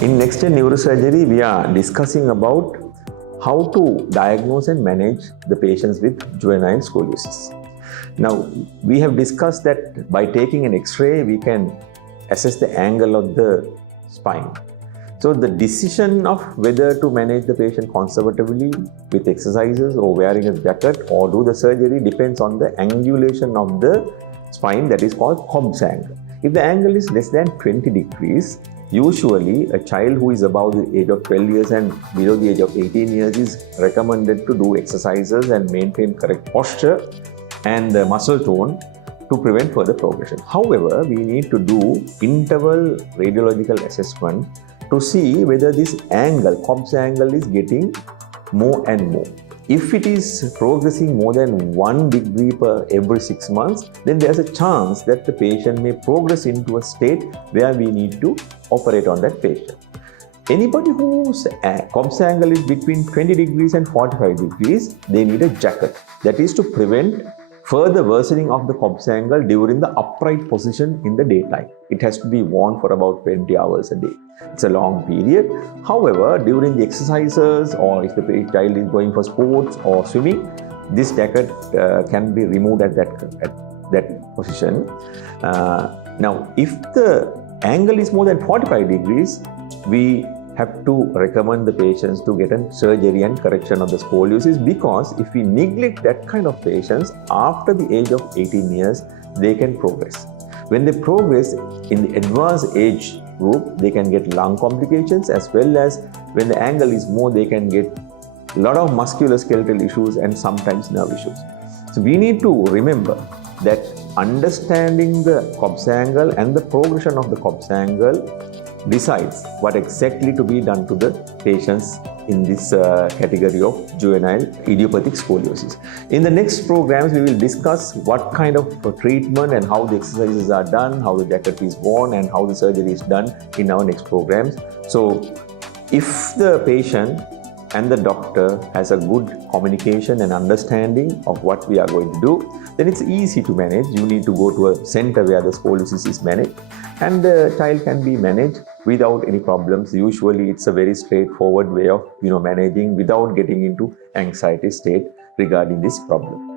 In NextGen Neurosurgery, we are discussing about how to diagnose and manage the patients with juvenile scoliosis. Now, we have discussed that by taking an X-ray, we can assess the angle of the spine. So, the decision of whether to manage the patient conservatively with exercises or wearing a jacket or do the surgery depends on the angulation of the spine, that is called Cobb's angle. If the angle is less than 20 degrees, usually a child who is above the age of 12 years and below the age of 18 years is recommended to do exercises and maintain correct posture and muscle tone to prevent further progression. However, we need to do interval radiological assessment to see whether this angle, Cobb's angle, is getting more and more. If it is progressing more than 1 degree per every 6 months, then there's a chance that the patient may progress into a state where we need to operate on that patient. Anybody whose Cobb's angle is between 20 degrees and 45 degrees, they need a jacket. That is to prevent further worsening of the Cobb's angle during the upright position in the daytime. It has to be worn for about 20 hours a day. It's a long period. However, during the exercises or if the child is going for sports or swimming, this jacket can be removed at that position. Now, if the angle is more than 45 degrees, we have to recommend the patients to get a surgery and correction of the scoliosis, because if we neglect that kind of patients, after the age of 18 years, they can progress. When they progress in the advanced age group, they can get lung complications, as well as when the angle is more, they can get a lot of musculoskeletal issues and sometimes nerve issues. So we need to remember that understanding the Cobb's angle and the progression of the Cobb's angle decides what exactly to be done to the patients in this category of juvenile idiopathic scoliosis. In the next programs, we will discuss what kind of treatment and how the exercises are done, how the jacket is worn, and how the surgery is done in our next programs. So, if the patient and the doctor has a good communication and understanding of what we are going to do, then it's easy to manage. You need to go to a center where the scoliosis is managed, and the child can be managed without any problems. Usually it's a very straightforward way of managing without getting into anxiety state regarding this problem.